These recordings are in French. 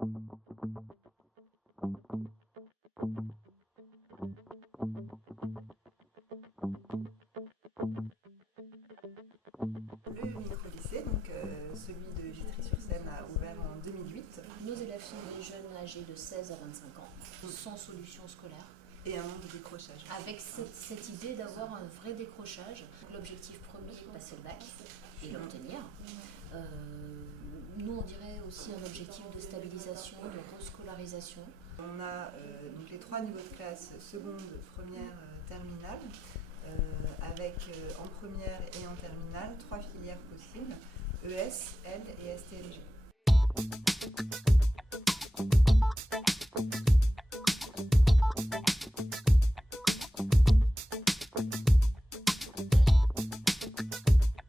Le micro-lycée, donc celui de Vitry-sur-Seine, a ouvert en 2008. Nos élèves sont des jeunes âgés de 16 à 25 ans, sans solution scolaire. Et un manque de décrochage. Avec cette idée d'avoir un vrai décrochage. L'objectif premier est de passer le bac et l'obtenir. Nous, on dirait aussi un objectif de stabilisation, de rescolarisation. On a donc les 3 niveaux de classe, seconde, première, terminale, avec en première et en terminale 3 filières possibles, ES, L et STLG.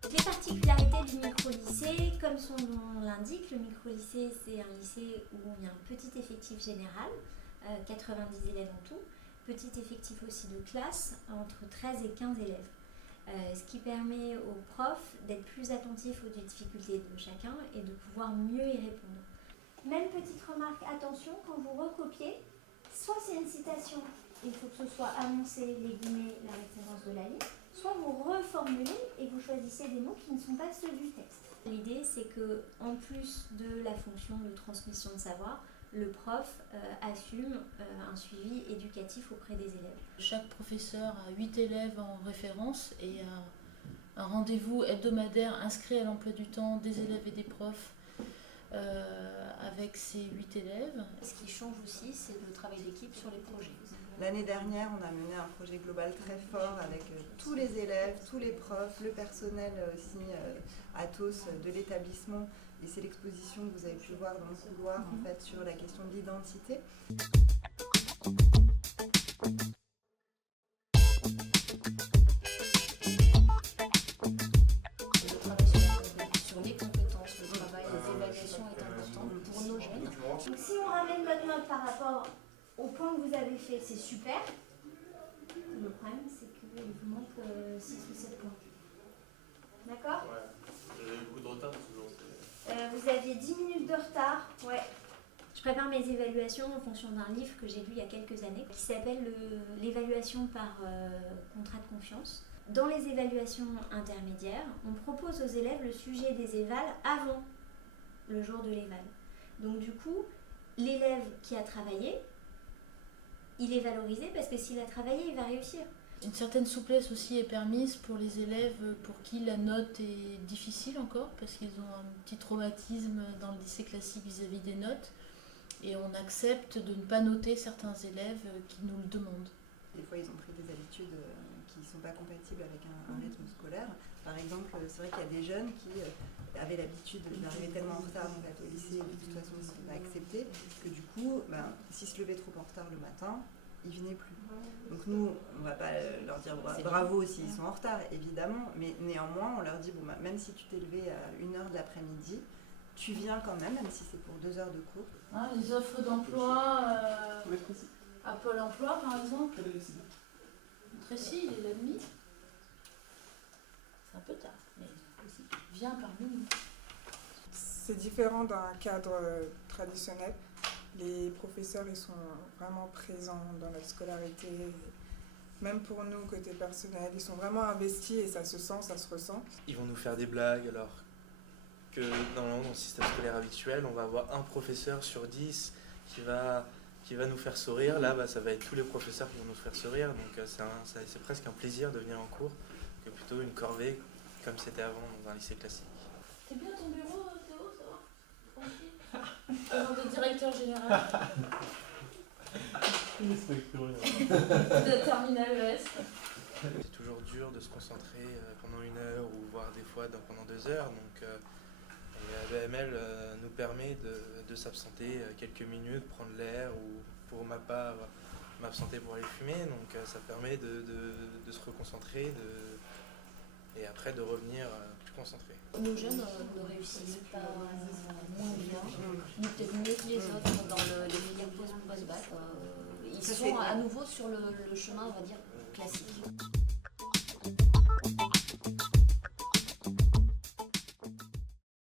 Les particularités du micro-lycée, comme son nom l'indique, le micro-lycée c'est un lycée où il y a un petit effectif général, 90 élèves en tout, petit effectif aussi de classe, entre 13 et 15 élèves. Ce qui permet aux profs d'être plus attentifs aux difficultés de chacun et de pouvoir mieux y répondre. Même petite remarque, attention, quand vous recopiez, soit c'est une citation, il faut que ce soit annoncé, les guillemets, la référence de la ligne, soit vous reformulez et vous choisissez des mots qui ne sont pas ceux du texte. L'idée, c'est que, en plus de la fonction de transmission de savoir, le prof assume un suivi éducatif auprès des élèves. Chaque professeur a 8 élèves en référence et un rendez-vous hebdomadaire inscrit à l'emploi du temps des élèves et des profs avec ces 8 élèves. Ce qui change aussi, c'est le travail d'équipe sur les projets. L'année dernière, on a mené un projet global très fort avec tous les élèves, tous les profs, le personnel aussi Athos de l'établissement. Et c'est l'exposition que vous avez pu voir dans le couloir en fait, sur la question de l'identité. Sur les compétences, le travail, les évaluations est important pour nos jeunes. Donc si on ramène votre note par rapport au point que vous avez fait, c'est super. Le problème, c'est qu'il vous manque 6 ou 7 points. D'accord ? Ouais, j'ai eu beaucoup de retard toujours. Vous aviez 10 minutes de retard. Ouais. Je prépare mes évaluations en fonction d'un livre que j'ai lu il y a quelques années qui s'appelle l'évaluation par contrat de confiance. Dans les évaluations intermédiaires, on propose aux élèves le sujet des évals avant le jour de l'éval. Donc du coup, l'élève qui a travaillé, il est valorisé parce que s'il a travaillé, il va réussir. Une certaine souplesse aussi est permise pour les élèves pour qui la note est difficile encore, parce qu'ils ont un petit traumatisme dans le lycée classique vis-à-vis des notes, et on accepte de ne pas noter certains élèves qui nous le demandent. Des fois, ils ont pris des habitudes qui ne sont pas compatibles avec un rythme scolaire. Par exemple, c'est vrai qu'il y a des jeunes qui avaient l'habitude d'arriver tellement en retard en fait, au lycée, de toute façon, ce n'est pas accepté, que du coup, s'ils se levaient trop en retard le matin, ils venaient plus. Donc nous, on ne va pas leur dire bravo s'ils sont en retard, évidemment, mais néanmoins, on leur dit, même si tu t'es levé à 1h de l'après-midi, tu viens quand même si c'est pour 2 heures de cours. Les offres d'emploi à Pôle emploi, par exemple. Tracy, il est l'admis. C'est un peu tard, mais viens parmi nous. C'est différent d'un cadre traditionnel. Les professeurs, ils sont vraiment présents dans notre scolarité. Même pour nous, côté personnel, ils sont vraiment investis et ça se sent, ça se ressent. Ils vont nous faire des blagues alors que dans le système scolaire habituel, on va avoir un professeur sur 10 qui va nous faire sourire. Là, ça va être tous les professeurs qui vont nous faire sourire. Donc c'est presque un plaisir de venir en cours que plutôt une corvée comme c'était avant dans un lycée classique. C'est bien ton bureau, Théo, ça va? Tranquille. Genre de directeur général. De terminal ES. C'est toujours dur de se concentrer pendant 1 heure ou voire des fois pendant 2 heures. Donc l'ABML nous permet de s'absenter quelques minutes, prendre l'air ou pour ma part m'absenter pour aller fumer. Donc ça permet de se reconcentrer et après de revenir plus concentré. Nos jeunes ne réussissent pas moins bien, ni peut-être mieux que les autres dans les filières post-bac. Ils sont à nouveau sur le chemin, on va dire, classique.